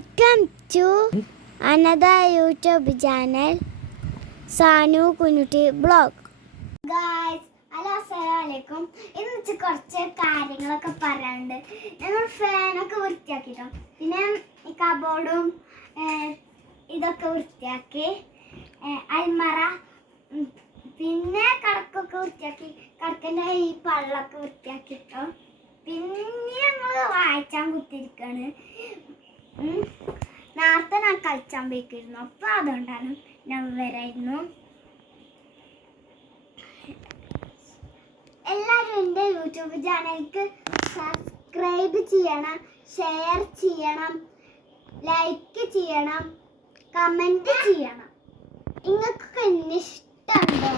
Welcome to another YouTube channel Sanu Kunjutti blog guys hello അസ്സലാമലൈക്കും ഇന്ന് വെച്ച് കുറച്ച് കാര്യങ്ങളൊക്കെ പറയാനുണ്ട്. ഞങ്ങൾ ഫാനൊക്കെ വൃത്തിയാക്കിട്ടോ. പിന്നെ ഈ കബോർഡും ഇതൊക്കെ വൃത്തിയാക്കി. അൽമറ പിന്നെ കടക്കൊക്കെ വൃത്തിയാക്കി. കടക്കന്റെ ഈ പള്ളൊക്കെ വൃത്തിയാക്കിട്ടോ. പിന്നെ ഞങ്ങൾ വായിച്ചാൻ കുത്തിരിക്കാണ് ഉം. നേരത്തെ ഞാൻ കളിച്ചാൻ പോയിക്കിരുന്നു. അപ്പൊ അതുകൊണ്ടാണ് ഞാൻ വരായിരുന്നു എല്ലാവരും എന്റെ യൂട്യൂബ് ചാനലിക്ക് സബ്സ്ക്രൈബ് ചെയ്യണം ഷെയർ ചെയ്യണം ലൈക്ക് ചെയ്യണം കമന്റ് ചെയ്യണം. നിങ്ങൾക്കൊക്കെ എന്നെ ഇഷ്ടമുണ്ടോ?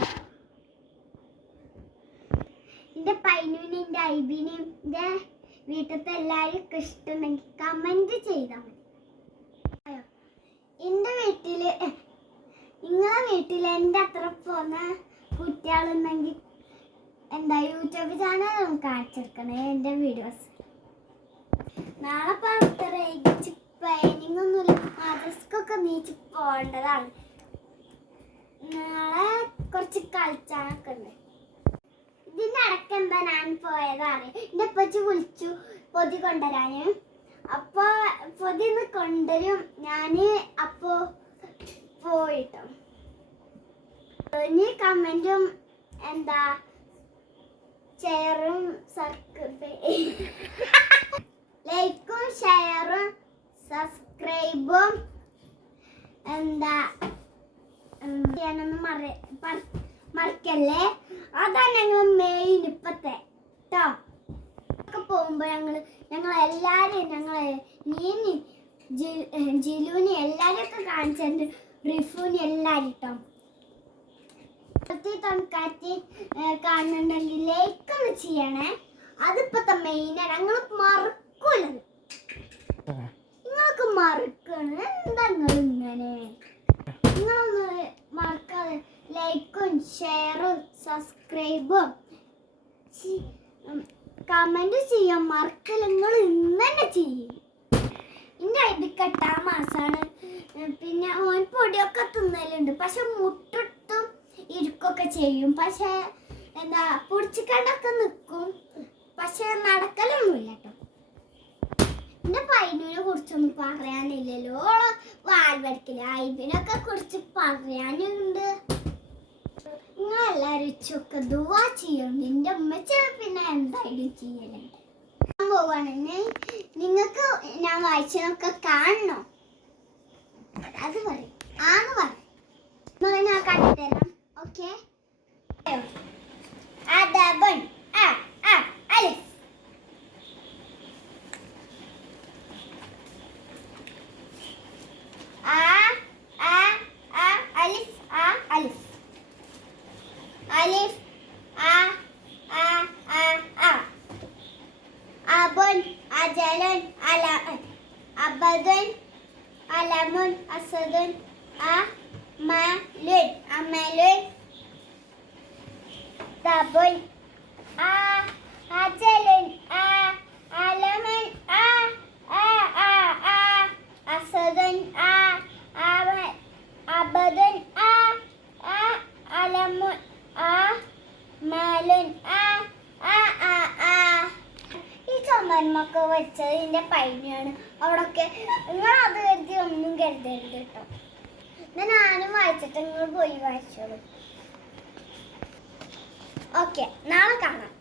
എന്റെ പൈനുവിനെയും എന്റെ ഐബിനെയും എന്റെ വീട്ടിലത്തെ എല്ലാവർക്കും ഇഷ്ടമുണ്ടെങ്കിൽ കമന്റ് ചെയ്താൽ മതി? എന്റെ വീട്ടിൽ നിങ്ങളെ വീട്ടിൽ എന്റെ അത്ര പോകുന്ന കുട്ടികളുണ്ടെങ്കിൽ എന്താ യൂട്യൂബ് ചാനൽ കാണിച്ചെടുക്കണേ എന്റെ വീഡിയോസ് നാളെ പത്തരയ്ക്ക് പെയിനിങ് ഒന്നുമില്ല മദ്രസ്ക്കൊക്കെ നീച്ച് പോകേണ്ടതാണ്. നാളെ കുറച്ച് കളിച്ചാനൊക്കെ ഉണ്ട്. ഇതിന്റെ അടക്കം എന്താ ഞാൻ പോയതാണ് എന്റെ വിളിച്ചു പൊതി കൊണ്ടുവരാന്. അപ്പൊ പൊതി കൊണ്ടുവരും. ഞാൻ അപ്പോ പോയിട്ടോ. ഇനി കമന്റും എന്താ ഷെയറും ലൈക്കും ഷെയറും സബ്സ്ക്രൈബും എന്താ ചെയ്യണമെന്ന് മറ മറക്കല്ലേ? അതാണ് ഞങ്ങൾ മെയിൻ ഇപ്പത്തെ കേട്ടോ ഒക്കെ ഞങ്ങൾ ഞങ്ങൾ ഞങ്ങൾ എല്ലാവരെയും ഞങ്ങൾ നീനി ജിലുവിനെ എല്ലാവരെയും ഒക്കെ കാണിച്ചിട്ടുണ്ട് റിഫുവിനെ എല്ലാവരും കേട്ടോ തൊൺകാറ്റി കാണുന്നുണ്ടെങ്കിൽ ലൈക്ക് ഒന്ന് ചെയ്യണേ. മെയിൻ മെയിനാണ് ഞങ്ങൾ മറക്കൂല. നിങ്ങൾക്ക് മറക്കണ. എന്താ നിങ്ങൾ ഇങ്ങനെ? നിങ്ങളൊന്ന് മറക്കാതെ ലൈക്കും ഷെയറും സബ്സ്ക്രൈബും കമന്റ് ചെയ്യാൻ മറക്കല്ല നിങ്ങൾ ഇന്ന് തന്നെ ചെയ്യും. എന്റെ ഐഡിക്ക് എട്ടാം മാസമാണ് പിന്നെ ഓൻ പൊടിയൊക്കെ തിന്നലുണ്ട്. പക്ഷെ മുട്ടിട്ടും ഇരിക്കൊക്കെ ചെയ്യും. പക്ഷെ എന്താ പൊടിച്ചിക്കണ്ടൊക്കെ നിൽക്കും പക്ഷെ നടക്കലൊന്നുമില്ല കേട്ടോ എന്റെ പൈനുവിനെ കുറിച്ചൊന്നും പറയാനില്ലല്ലോ. വാൽ വരക്കില്ല ഐബിനൊക്കെ കുറിച്ച് പറയാനുണ്ട്. നിങ്ങളെല്ലാരും ഉച്ചയൊക്കെ ദുവാ ചെയ്യും നിന്റെ ഉമ്മച്ച പിന്നെ എന്തായാലും ചെയ്യലുണ്ട് ഞാൻ പോവാണ്. നിങ്ങൾക്ക് ഞാൻ വായിച്ചതൊക്കെ കാണണോ? അത് പറയും. ആന്ന് പറയും. ഞാൻ കാട്ടിത്തരാം ഓക്കെ? അബദൻ അലമുൻ അസദൻ ആ മലുൻ അമലുൻ തബുൻ ഈ ചുമന്മൊക്കെ വെച്ചത് ഇതിന്റെ പൈനയാണ്. അവിടൊക്കെ നിങ്ങൾ അത് കരുതി ഒന്നും കരുതരുത് കേട്ടോ. എന്നാൽ ഞാനും വായിച്ചിട്ട് നിങ്ങൾ പോയി വായിച്ചോളൂ. ഓക്കെ നാളെ കാണാം.